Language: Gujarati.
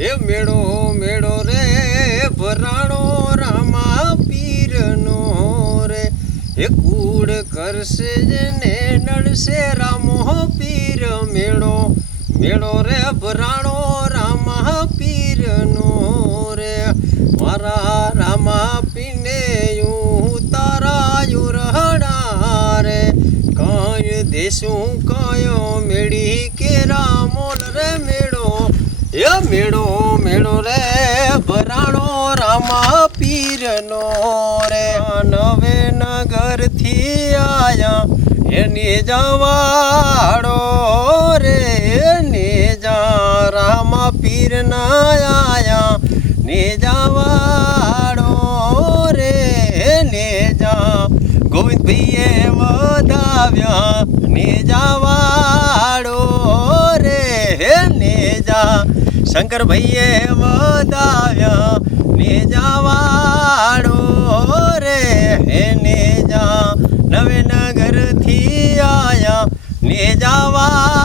એ મેળો મેળો રે ભરાણો રામા પીરનો રે એ કૂડ કરશે ને નડશે રામો પીર મેળો મેળો રે ભરાણો રામા પીરનો રે મારા રામા પીને તારા યુરહડા રે કાંઈ દેશું કાયો મેળી કે રામોલ રે મેળો એ મેળો મેળો રે ભરાણો રામા પીરનો રે નવે નગરથી આયા એની જવાડો રે ને જા રામા પીર ના આયા ને જવાડો રે ને જા ગોવિંદ ભાઈએ વધાવ્યા ને જવાડો રે ને જા શંકર ભાઈએ વધાવ્યા ને જવાડો રે ને જા નવે નગરથી આયા ને જવા